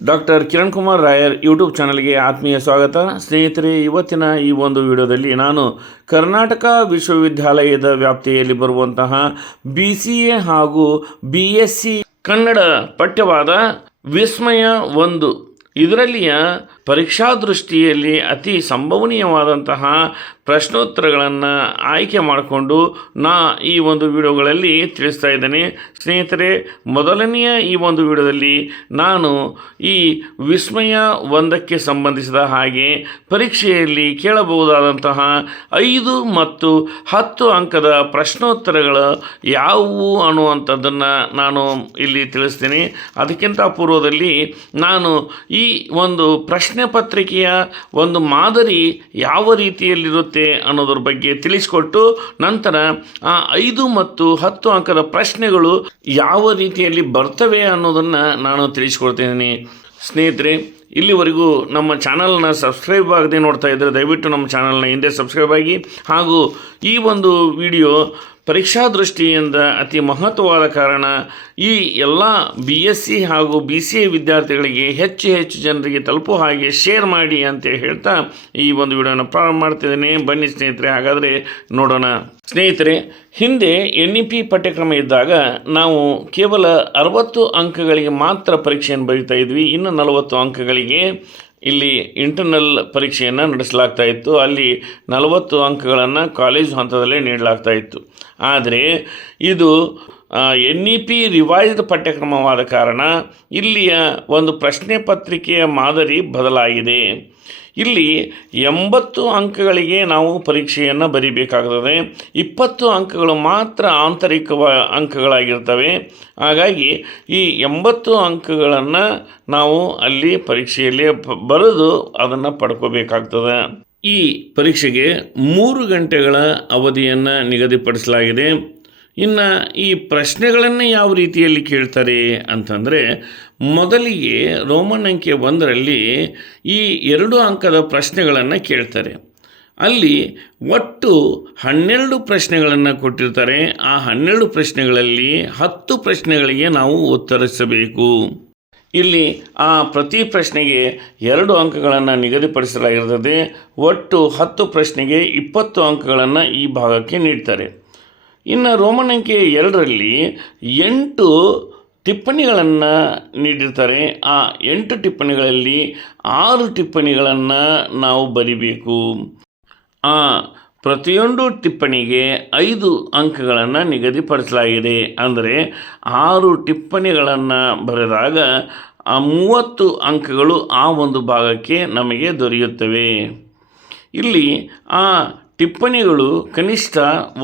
Doctor Kiran Kumar ರಾಯರ್ YouTube ಚಾನಲ್ಗೆ ಆತ್ಮೀಯ ಸ್ವಾಗತ. ಸ್ನೇಹಿತರೆ, ಇವತ್ತಿನ ಈ ಒಂದು ವಿಡಿಯೋದಲ್ಲಿ ನಾನು ಕರ್ನಾಟಕ ವಿಶ್ವವಿದ್ಯಾಲಯದ ವ್ಯಾಪ್ತಿಯಲ್ಲಿ ಬರುವಂತಹ BCA ಹಾಗೂ BSc ಕನ್ನಡ ಪಠ್ಯವಾದ ವಿಸ್ಮಯ 1 ಇದರಲ್ಲಿಯ ಪರೀಕ್ಷಾ ದೃಷ್ಟಿಯಲ್ಲಿ ಅತಿ ಸಂಭವನೀಯವಾದಂತಹ ಪ್ರಶ್ನೋತ್ತರಗಳನ್ನು ಆಯ್ಕೆ ಮಾಡಿಕೊಂಡು ಈ ಒಂದು ವಿಡಿಯೋಗಳಲ್ಲಿ ತಿಳಿಸ್ತಾ ಇದ್ದೇನೆ. ಸ್ನೇಹಿತರೆ, ಮೊದಲನೆಯ ಈ ಒಂದು ವಿಡಿಯೋದಲ್ಲಿ ನಾನು ಈ ವಿಸ್ಮಯ 1ಕ್ಕೆ ಸಂಬಂಧಿಸಿದ ಹಾಗೆ ಪರೀಕ್ಷೆಯಲ್ಲಿ ಕೇಳಬಹುದಾದಂತಹ 5 ಮತ್ತು 10 ಅಂಕದ ಪ್ರಶ್ನೋತ್ತರಗಳು ಯಾವುವು ಅನ್ನುವಂಥದ್ದನ್ನು ನಾನು ಇಲ್ಲಿ ತಿಳಿಸ್ತೀನಿ. ಅದಕ್ಕಿಂತ ಪೂರ್ವದಲ್ಲಿ ನಾನು ಈ ಒಂದು ಪ್ರಶ್ನೆ ಪತ್ರಿಕೆಯ ಒಂದು ಮಾದರಿ ಯಾವ ರೀತಿಯಲ್ಲಿರುತ್ತೆ ಅನ್ನೋದ್ರ ಬಗ್ಗೆ ತಿಳಿಸಿಕೊಟ್ಟು ನಂತರ 5 ಮತ್ತು 10 ಅಂಕದ ಪ್ರಶ್ನೆಗಳು ಯಾವ ರೀತಿಯಲ್ಲಿ ಬರ್ತವೆ ಅನ್ನೋದನ್ನು ನಾನು ತಿಳಿಸ್ಕೊಡ್ತಿದ್ದೀನಿ. ಸ್ನೇಹಿತರೆ, ಇಲ್ಲಿವರೆಗೂ ನಮ್ಮ ಚಾನಲ್ನ ಸಬ್ಸ್ಕ್ರೈಬ್ ಆಗದೆ ನೋಡ್ತಾ ಇದ್ದರೆ ದಯವಿಟ್ಟು ನಮ್ಮ ಚಾನಲ್ನ ಹಿಂದೆ ಸಬ್ಸ್ಕ್ರೈಬ್ ಆಗಿ, ಹಾಗೂ ಈ ಒಂದು ವಿಡಿಯೋ ಪರೀಕ್ಷಾ ದೃಷ್ಟಿಯಿಂದ ಅತಿ ಮಹತ್ವವಾದ ಕಾರಣ ಈ ಎಲ್ಲ BSc ಹಾಗೂ BCA ವಿದ್ಯಾರ್ಥಿಗಳಿಗೆ ಹೆಚ್ಚು ಜನರಿಗೆ ತಲುಪೋ ಹಾಗೆ ಶೇರ್ ಮಾಡಿ ಅಂತ ಹೇಳ್ತಾ ಈ ಒಂದು ವಿಡಿಯೋನ ಪ್ರಾರಂಭ ಮಾಡ್ತಿದ್ದೇನೆ. ಬನ್ನಿ ಸ್ನೇಹಿತರೆ, ಹಾಗಾದರೆ ನೋಡೋಣ. ಸ್ನೇಹಿತರೆ, ಹಿಂದೆ NEP ಪಠ್ಯಕ್ರಮ ಇದ್ದಾಗ ನಾವು ಕೇವಲ 60 ಅಂಕಗಳಿಗೆ ಮಾತ್ರ ಪರೀಕ್ಷೆಯನ್ನು ಬರೀತಾ ಇದ್ವಿ. ಇನ್ನು 40 ಅಂಕಗಳಿಗೆ ಇಲ್ಲಿ ಇಂಟರ್ನಲ್ ಪರೀಕ್ಷೆಯನ್ನು ನಡೆಸಲಾಗ್ತಾ ಇತ್ತು. ಅಲ್ಲಿ 40 ಅಂಕಗಳನ್ನು ಕಾಲೇಜು ಹಂತದಲ್ಲೇ ನೀಡಲಾಗ್ತಾ ಇತ್ತು. ಆದರೆ ಇದು NEP ರಿವೈಸ್ಡ್ ಪಠ್ಯಕ್ರಮವಾದ ಕಾರಣ ಇಲ್ಲಿಯ ಒಂದು ಪ್ರಶ್ನೆ ಪತ್ರಿಕೆಯ ಮಾದರಿ ಬದಲಾಗಿದೆ. ಇಲ್ಲಿ 80 ಅಂಕಗಳಿಗೆ ನಾವು ಪರೀಕ್ಷೆಯನ್ನು ಬರೀಬೇಕಾಗುತ್ತದೆ. 20 ಅಂಕಗಳು ಮಾತ್ರ ಆಂತರಿಕ ಅಂಕಗಳಾಗಿರ್ತವೆ. ಹಾಗಾಗಿ ಈ 80 ಅಂಕಗಳನ್ನು ನಾವು ಅಲ್ಲಿ ಪರೀಕ್ಷೆಯಲ್ಲಿ ಬರೆದು ಅದನ್ನು ಪಡ್ಕೋಬೇಕಾಗ್ತದೆ. ಈ ಪರೀಕ್ಷೆಗೆ 3 ಗಂಟೆಗಳ ಅವಧಿಯನ್ನು ನಿಗದಿಪಡಿಸಲಾಗಿದೆ. ಇನ್ನು ಈ ಪ್ರಶ್ನೆಗಳನ್ನು ಯಾವ ರೀತಿಯಲ್ಲಿ ಕೇಳ್ತಾರೆ ಅಂತಂದರೆ, ಮೊದಲಿಗೆ ರೋಮನ್ ಅಂಕೆ 1ರಲ್ಲಿ ಈ 2 ಅಂಕದ ಪ್ರಶ್ನೆಗಳನ್ನು ಕೇಳ್ತಾರೆ. ಅಲ್ಲಿ ಒಟ್ಟು 12 ಪ್ರಶ್ನೆಗಳನ್ನು ಕೊಟ್ಟಿರ್ತಾರೆ. ಆ 12 ಪ್ರಶ್ನೆಗಳಲ್ಲಿ 10 ಪ್ರಶ್ನೆಗಳಿಗೆ ನಾವು ಉತ್ತರಿಸಬೇಕು. ಇಲ್ಲಿ ಪ್ರತಿ ಪ್ರಶ್ನೆಗೆ 2 ಅಂಕಗಳನ್ನು ನಿಗದಿಪಡಿಸಲಾಗಿರ್ತದೆ. ಒಟ್ಟು 10 ಪ್ರಶ್ನೆಗೆ 20 ಅಂಕಗಳನ್ನು ಈ ಭಾಗಕ್ಕೆ ನೀಡ್ತಾರೆ. ಇನ್ನು ರೋಮನ್ ಅಂಕೆ 2ರಲ್ಲಿ 8 ಟಿಪ್ಪಣಿಗಳನ್ನು ನೀಡಿರ್ತಾರೆ. ಆ 8 ಟಿಪ್ಪಣಿಗಳಲ್ಲಿ 6 ಟಿಪ್ಪಣಿಗಳನ್ನು ನಾವು ಬರಿಬೇಕು. ಪ್ರತಿಯೊಂದು ಟಿಪ್ಪಣಿಗೆ 5 ಅಂಕಗಳನ್ನು ನಿಗದಿಪಡಿಸಲಾಗಿದೆ. ಅಂದರೆ 6 ಟಿಪ್ಪಣಿಗಳನ್ನು ಬರೆದಾಗ 30 ಅಂಕಗಳು ಆ ಒಂದು ಭಾಗಕ್ಕೆ ನಮಗೆ ದೊರೆಯುತ್ತವೆ. ಇಲ್ಲಿ ಟಿಪ್ಪಣಿಗಳು ಕನಿಷ್ಠ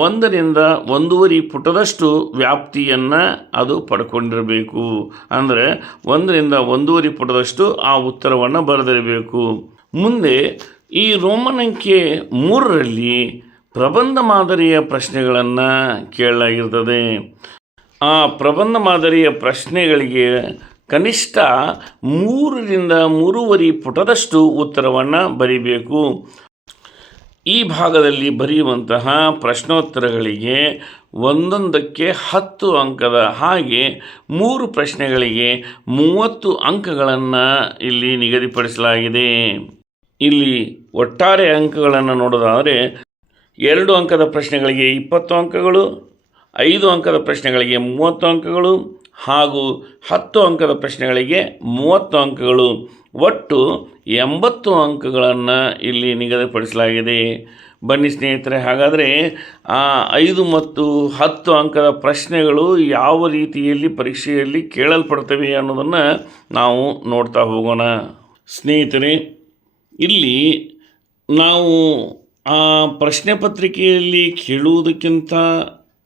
1ರಿಂದ 1.5 ಪುಟದಷ್ಟು ವ್ಯಾಪ್ತಿಯನ್ನು ಅದು ಪಡ್ಕೊಂಡಿರಬೇಕು. ಅಂದರೆ 1ರಿಂದ 1.5 ಪುಟದಷ್ಟು ಆ ಉತ್ತರವನ್ನು ಬರೆದಿರಬೇಕು. ಮುಂದೆ ಈ ರೋಮನ್ ಅಂಕೆ 3ರಲ್ಲಿ ಪ್ರಬಂಧ ಮಾದರಿಯ ಪ್ರಶ್ನೆಗಳನ್ನು ಕೇಳಲಾಗಿರ್ತದೆ. ಆ ಪ್ರಬಂಧ ಮಾದರಿಯ ಪ್ರಶ್ನೆಗಳಿಗೆ ಕನಿಷ್ಠ 3ರಿಂದ 3.5 ಪುಟದಷ್ಟು ಉತ್ತರವನ್ನು ಬರೀಬೇಕು. ಈ ಭಾಗದಲ್ಲಿ ಬರೆಯುವಂತಹ ಪ್ರಶ್ನೋತ್ತರಗಳಿಗೆ ಒಂದೊಂದಕ್ಕೆ 10 ಅಂಕದ ಹಾಗೆ 3 ಪ್ರಶ್ನೆಗಳಿಗೆ 30 ಅಂಕಗಳನ್ನು ಇಲ್ಲಿ ನಿಗದಿಪಡಿಸಲಾಗಿದೆ. ಇಲ್ಲಿ ಒಟ್ಟಾರೆ ಅಂಕಗಳನ್ನು ನೋಡೋದಾದರೆ 2 ಅಂಕದ ಪ್ರಶ್ನೆಗಳಿಗೆ 20 ಅಂಕಗಳು, 5 ಅಂಕದ ಪ್ರಶ್ನೆಗಳಿಗೆ 30 ಅಂಕಗಳು ಹಾಗೂ 10 ಅಂಕದ ಪ್ರಶ್ನೆಗಳಿಗೆ 30 ಅಂಕಗಳು, ಒಟ್ಟು 80 ಅಂಕಗಳನ್ನು ಇಲ್ಲಿ ನಿಗದಿಪಡಿಸಲಾಗಿದೆ. ಬನ್ನಿ ಸ್ನೇಹಿತರೆ, ಹಾಗಾದರೆ 5 ಮತ್ತು 10 ಅಂಕದ ಪ್ರಶ್ನೆಗಳು ಯಾವ ರೀತಿಯಲ್ಲಿ ಪರೀಕ್ಷೆಯಲ್ಲಿ ಕೇಳಲ್ಪಡ್ತವೆ ಅನ್ನೋದನ್ನು ನಾವು ನೋಡ್ತಾ ಹೋಗೋಣ. ಸ್ನೇಹಿತರೆ, ಇಲ್ಲಿ ನಾವು ಪ್ರಶ್ನೆ ಪತ್ರಿಕೆಯಲ್ಲಿ ಕೇಳುವುದಕ್ಕಿಂತ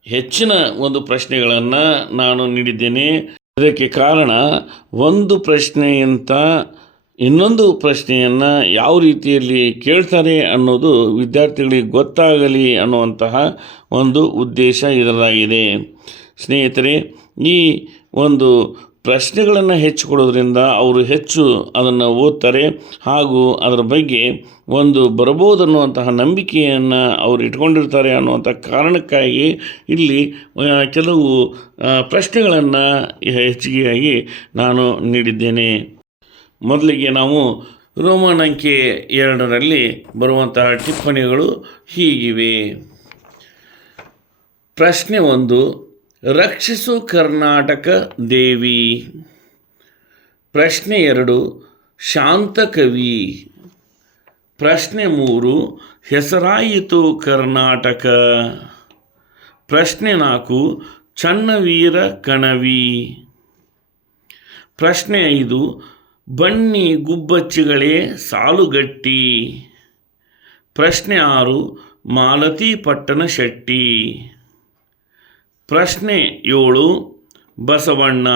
ಹೆಚ್ಚಿನ ಒಂದು ಪ್ರಶ್ನೆಗಳನ್ನು ನಾನು ನೀಡಿದ್ದೇನೆ. ಇದಕ್ಕೆ ಕಾರಣ ಒಂದು ಪ್ರಶ್ನೆಗಿಂತ ಇನ್ನೊಂದು ಪ್ರಶ್ನೆಯನ್ನು ಯಾವ ರೀತಿಯಲ್ಲಿ ಕೇಳ್ತಾರೆ ಅನ್ನೋದು ವಿದ್ಯಾರ್ಥಿಗಳಿಗೆ ಗೊತ್ತಾಗಲಿ ಅನ್ನುವಂತಹ ಒಂದು ಉದ್ದೇಶ ಇದರಾಗಿದೆ. ಸ್ನೇಹಿತರೆ, ಈ ಒಂದು ಪ್ರಶ್ನೆಗಳನ್ನು ಹೆಚ್ಚು ಕೊಡೋದ್ರಿಂದ ಅವರು ಹೆಚ್ಚು ಅದನ್ನು ಓದ್ತಾರೆ ಹಾಗೂ ಅದರ ಬಗ್ಗೆ ಒಂದು ಬರಬಹುದು ಅನ್ನುವಂತಹ ನಂಬಿಕೆಯನ್ನು ಅವರು ಇಟ್ಕೊಂಡಿರ್ತಾರೆ ಅನ್ನುವಂಥ ಕಾರಣಕ್ಕಾಗಿ ಇಲ್ಲಿ ಕೆಲವು ಪ್ರಶ್ನೆಗಳನ್ನು ಹೆಚ್ಚಿಗೆಯಾಗಿ ನಾನು ನೀಡಿದ್ದೇನೆ. ಮೊದಲಿಗೆ ನಾವು ರೋಮನ್ ಅಂಕೆ 2ರಲ್ಲಿ ಬರುವಂತಹ ಟಿಪ್ಪಣಿಗಳು ಹೀಗಿವೆ. ಪ್ರಶ್ನೆ 1, ರಕ್ಷಿಸು ಕರ್ನಾಟಕ ದೇವಿ. ಪ್ರಶ್ನೆ 2, ಶಾಂತಕವಿ. ಪ್ರಶ್ನೆ 3, ಹೆಸರಾಯಿತು ಕರ್ನಾಟಕ. ಪ್ರಶ್ನೆ 4, ಚನ್ನವೀರ ಕಣವಿ. ಪ್ರಶ್ನೆ 5, ಬನ್ನಿ ಗುಬ್ಬಚ್ಚಿಗಳೇ ಸಾಲುಗಟ್ಟಿ. ಪ್ರಶ್ನೆ 6, ಮಾಲತಿ ಪಟ್ಟಣ ಶೆಟ್ಟಿ. ಪ್ರಶ್ನೆ 7, ಬಸವಣ್ಣ.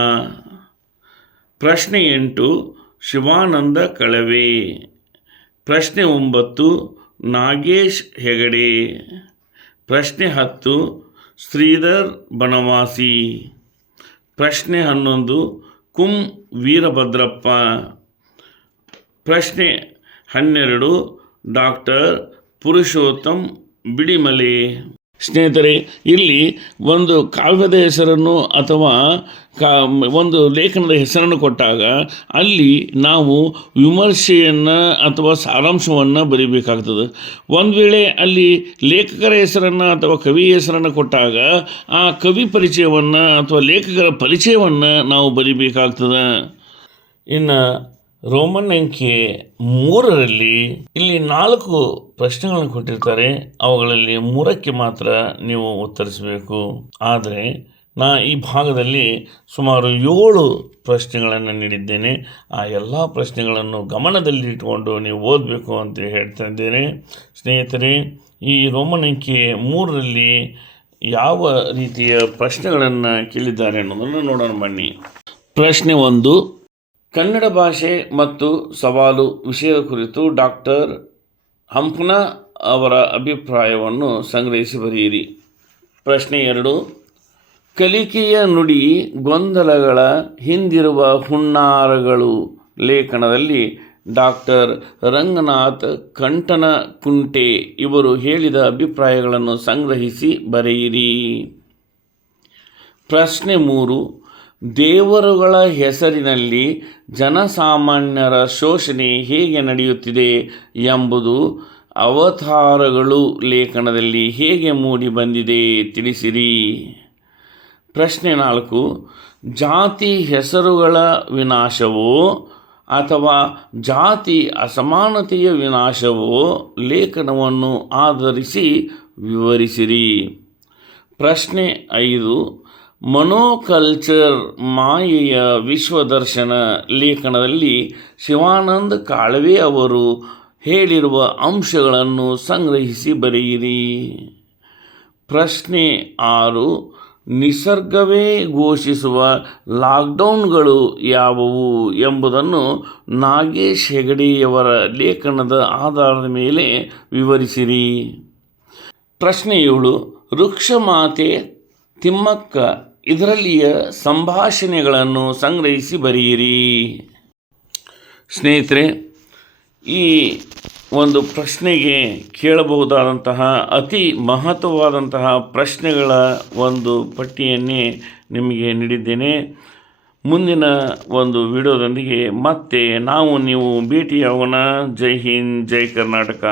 ಪ್ರಶ್ನೆ 8, ಶಿವಾನಂದ ಕಳವೆ. ಪ್ರಶ್ನೆ 9, ನಾಗೇಶ್ ಹೆಗಡೆ. ಪ್ರಶ್ನೆ 10, ಶ್ರೀಧರ್ ಬನವಾಸಿ. ಪ್ರಶ್ನೆ 11, ಕುಂ ವೀರಭದ್ರಪ್ಪ. ಪ್ರಶ್ನೆ 12, ಡಾಕ್ಟರ್ ಪುರುಷೋತ್ತಮ್ ಬಿಡಿಮಲೆ. ಸ್ನೇಹಿತರೆ, ಇಲ್ಲಿ ಒಂದು ಕಾವ್ಯದ ಹೆಸರನ್ನು ಅಥವಾ ಒಂದು ಲೇಖನದ ಹೆಸರನ್ನು ಕೊಟ್ಟಾಗ ಅಲ್ಲಿ ನಾವು ವಿಮರ್ಶೆಯನ್ನು ಅಥವಾ ಸಾರಾಂಶವನ್ನು ಬರೀಬೇಕಾಗ್ತದೆ. ಒಂದು ವೇಳೆ ಅಲ್ಲಿ ಲೇಖಕರ ಹೆಸರನ್ನು ಅಥವಾ ಕವಿಯ ಹೆಸರನ್ನು ಕೊಟ್ಟಾಗ ಆ ಕವಿ ಪರಿಚಯವನ್ನು ಅಥವಾ ಲೇಖಕರ ಪರಿಚಯವನ್ನು ನಾವು ಬರೀಬೇಕಾಗ್ತದೆ. ಇನ್ನು ರೋಮನ್ ಅಂಕೆ 3ರಲ್ಲಿ ಇಲ್ಲಿ 4 ಪ್ರಶ್ನೆಗಳನ್ನು ಕೊಟ್ಟಿರ್ತಾರೆ. ಅವುಗಳಲ್ಲಿ 3ಕ್ಕೆ ಮಾತ್ರ ನೀವು ಉತ್ತರಿಸಬೇಕು. ಆದರೆ ಈ ಭಾಗದಲ್ಲಿ ಸುಮಾರು 7 ಪ್ರಶ್ನೆಗಳನ್ನು ನೀಡಿದ್ದೇನೆ. ಆ ಎಲ್ಲ ಪ್ರಶ್ನೆಗಳನ್ನು ಗಮನದಲ್ಲಿಟ್ಟುಕೊಂಡು ನೀವು ಓದಬೇಕು ಅಂತ ಹೇಳ್ತಾ ಇದ್ದೇನೆ. ಸ್ನೇಹಿತರೆ, ಈ ರೋಮನ್ ಅಂಕೆ 3ರಲ್ಲಿ ಯಾವ ರೀತಿಯ ಪ್ರಶ್ನೆಗಳನ್ನು ಕೇಳಿದ್ದಾರೆ ಅನ್ನೋದನ್ನು ನೋಡೋಣ ಬನ್ನಿ. ಪ್ರಶ್ನೆ 1, ಕನ್ನಡ ಭಾಷೆ ಮತ್ತು ಸವಾಲು ವಿಷಯದ ಕುರಿತು ಡಾಕ್ಟರ್ ಹಂಪನಾ ಅವರ ಅಭಿಪ್ರಾಯವನ್ನು ಸಂಗ್ರಹಿಸಿ ಬರೆಯಿರಿ. ಪ್ರಶ್ನೆ 2, ಕಲಿಕೆಯ ನುಡಿ ಗೊಂದಲಗಳ ಹಿಂದಿರುವ ಹುನ್ನಾರಗಳು ಲೇಖನದಲ್ಲಿ ಡಾಕ್ಟರ್ ರಂಗನಾಥ್ ಕಂಠನಕುಂಟೆ ಇವರು ಹೇಳಿದ ಅಭಿಪ್ರಾಯಗಳನ್ನು ಸಂಗ್ರಹಿಸಿ ಬರೆಯಿರಿ. ಪ್ರಶ್ನೆ 3, ದೇವರುಗಳ ಹೆಸರಿನಲ್ಲಿ ಜನಸಾಮಾನ್ಯರ ಶೋಷಣೆ ಹೇಗೆ ನಡೆಯುತ್ತಿದೆ ಎಂಬುದು ಅವತಾರಗಳು ಲೇಖನದಲ್ಲಿ ಹೇಗೆ ಮೂಡಿ ಬಂದಿದೆ ತಿಳಿಸಿರಿ. ಪ್ರಶ್ನೆ 4, ಜಾತಿ ಹೆಸರುಗಳ ವಿನಾಶವೋ ಅಥವಾ ಜಾತಿ ಅಸಮಾನತೆಯ ವಿನಾಶವೋ ಲೇಖನವನ್ನು ಆಧರಿಸಿ ವಿವರಿಸಿರಿ. ಪ್ರಶ್ನೆ 5, ಮನೋಕಲ್ಚರ್ ಮಾಯೆಯ ವಿಶ್ವದರ್ಶನ ಲೇಖನದಲ್ಲಿ ಶಿವಾನಂದ ಕಾಳವೆ ಅವರು ಹೇಳಿರುವ ಅಂಶಗಳನ್ನು ಸಂಗ್ರಹಿಸಿ ಬರೆಯಿರಿ. ಪ್ರಶ್ನೆ 6, ನಿಸರ್ಗವೇ ಘೋಷಿಸುವ ಲಾಕ್ಡೌನ್ಗಳು ಯಾವುವು ಎಂಬುದನ್ನು ನಾಗೇಶ್ ಹೆಗಡೆಯವರ ಲೇಖನದ ಆಧಾರದ ಮೇಲೆ ವಿವರಿಸಿರಿ. ಪ್ರಶ್ನೆ 7, ವೃಕ್ಷಮಾತೆ ತಿಮ್ಮಕ್ಕ ಇದರಲ್ಲಿಯ ಸಂಭಾಷಣೆಗಳನ್ನು ಸಂಗ್ರಹಿಸಿ ಬರೆಯಿರಿ. ಸ್ನೇಹಿತರೆ, ಈ ಒಂದು ಪ್ರಶ್ನೆಗೆ ಕೇಳಬಹುದಾದಂತಹ ಅತಿ ಮಹತ್ವವಾದಂತಹ ಪ್ರಶ್ನೆಗಳ ಒಂದು ಪಟ್ಟಿಯನ್ನೇ ನಿಮಗೆ ನೀಡಿದ್ದೇನೆ. ಮುಂದಿನ ಒಂದು ವಿಡಿಯೋದೊಂದಿಗೆ ಮತ್ತೆ ನೀವು ಭೇಟಿಯಾಗೋಣ. ಜೈ ಹಿಂದ್, ಜೈ ಕರ್ನಾಟಕ.